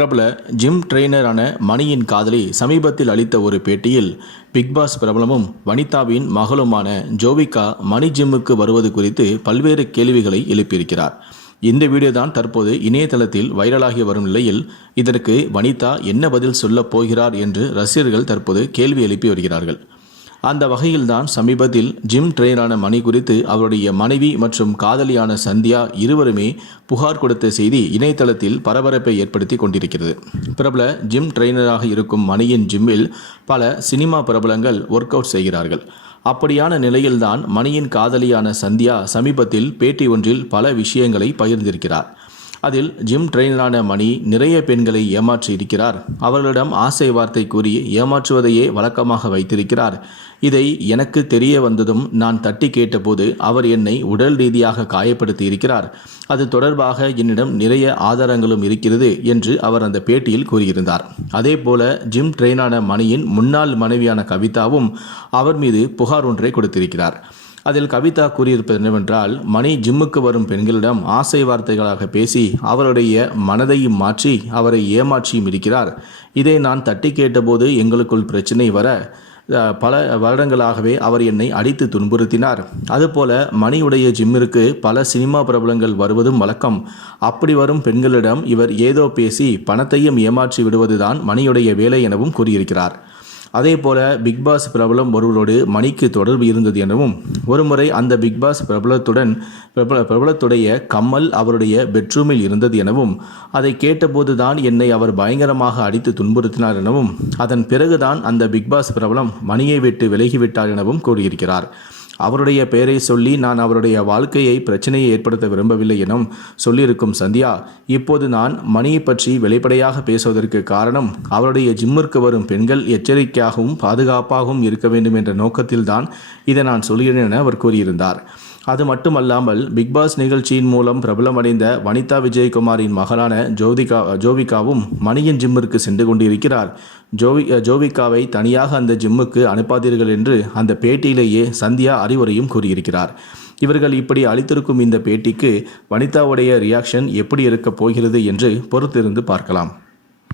பிரபல ஜிம் ட்ரெய்னரான மணியின் காதலி சமீபத்தில் அளித்த ஒரு பேட்டியில் பிக்பாஸ் பிரபலமும் வனிதாவின் மகளுமான ஜோவிகா மணி ஜிம்முக்கு வருவது குறித்து பல்வேறு கேள்விகளை எழுப்பியிருக்கிறார். இந்த வீடியோ தான் தற்போது இணையதளத்தில் வைரலாகி வரும் நிலையில் இதற்கு வனிதா என்ன பதில் சொல்லப் போகிறார் என்று ரசிகர்கள் தற்போது கேள்வி எழுப்பி வருகிறார்கள். அந்த வகையில்தான் சமீபத்தில் ஜிம் ட்ரெயினரான மணி குறித்து அவருடைய மனைவி மற்றும் காதலியான சந்தியா இருவருமே புகார் கொடுத்த செய்தி இணையதளத்தில் பரபரப்பை ஏற்படுத்தி கொண்டிருக்கிறது. பிரபல ஜிம் ட்ரெயினராக இருக்கும் மணியின் ஜிம்மில் பல சினிமா பிரபலங்கள் ஒர்க் அவுட் செய்கிறார்கள். அப்படியான நிலையில்தான் மணியின் காதலியான சந்தியா சமீபத்தில் பேட்டி ஒன்றில் பல விஷயங்களை பகிர்ந்திருக்கிறார். அதில் ஜிம் ட்ரெயினரான மணி நிறைய பெண்களை ஏமாற்றி இருக்கிறார். அவர்களிடம் ஆசை வார்த்தை கூறி ஏமாற்றுவதையே வழக்கமாக வைத்திருக்கிறார். இதை எனக்கு தெரிய வந்ததும் நான் தட்டி கேட்டபோது அவர் என்னை உடல் ரீதியாக காயப்படுத்தி இருக்கிறார் அது தொடர்பாக என்னிடம் நிறைய ஆதாரங்களும் இருக்கிறது என்று அவர் அந்த பேட்டியில் கூறியிருந்தார். அதே போல ஜிம் ட்ரெயினான மணியின் முன்னாள் மனைவியான கவிதாவும் அவர் மீது புகார் ஒன்றை கொடுத்திருக்கிறார். அதில் கவிதா கூறியிருப்பது என்னவென்றால் மணி ஜிம்முக்கு வரும் பெண்களிடம் ஆசை வார்த்தைகளாக பேசி அவருடைய மனதையும் மாற்றி அவரை ஏமாற்றியும் இருக்கிறார். இதை நான் தட்டி கேட்டபோது எங்களுக்குள் பிரச்சனை வர பல வருடங்களாகவே அவர் என்னை அடித்து துன்புறுத்தினார். அதுபோல மணியுடைய ஜிம்மிற்கு பல சினிமா பிரபலங்கள் வருவதும் வழக்கம். அப்படி வரும் பெண்களிடம் இவர் ஏதோ பேசி பணத்தையும் ஏமாற்றி விடுவதுதான் மணியுடைய வேலை எனவும் கூறியிருக்கிறார். அதே போல பிக்பாஸ் பிரபலம் ஒருவரோடு மணிக்கு தொடர்பு இருந்தது எனவும் ஒருமுறை அந்த பிக்பாஸ் பிரபலத்துடன் பிரபல பிரபலத்துடைய கம்மல் அவருடைய பெட்ரூமில் இருந்தது எனவும் அதை கேட்டபோது தான் என்னை அவர் பயங்கரமாக அடித்து துன்புறுத்தினார் எனவும் அதன் பிறகுதான் அந்த பிக்பாஸ் பிரபலம் மணியை விட்டு விலகிவிட்டார் எனவும் கூறியிருக்கிறார். அவருடைய பெயரை சொல்லி நான் அவருடைய வாழ்க்கையை பிரச்சனையை ஏற்படுத்த விரும்பவில்லை எனும் சொல்லியிருக்கும் சந்தியா இப்போது நான் மணியை பற்றி வெளிப்படையாக பேசுவதற்கு காரணம் அவருடைய ஜிம்மிற்கு வரும் பெண்கள் எச்சரிக்கையாகவும் பாதுகாப்பாகவும் இருக்க வேண்டும் என்ற நோக்கத்தில்தான் இதை நான் சொல்கிறேன் என அவர் கூறியிருந்தார். அது மட்டுமல்லாமல் பிக்பாஸ் நிகழ்ச்சியின் மூலம் பிரபலமடைந்த வனிதா விஜயகுமாரின் மகளான ஜோதிகா ஜோவிகாவும் மணியின் ஜிம்மிற்கு சென்று கொண்டிருக்கிறார். ஜோவி ஜோவிகாவை தனியாக அந்த ஜிம்முக்கு அனுப்பாதீர்கள் என்று அந்த பேட்டியிலேயே சந்தியா அறிவுரையும் கூறியிருக்கிறார். இவர்கள் இப்படி அளித்திருக்கும் இந்த பேட்டிக்கு வனிதாவுடைய ரியாக்ஷன் எப்படி இருக்கப் போகிறது என்று பொறுத்திருந்து பார்க்கலாம்.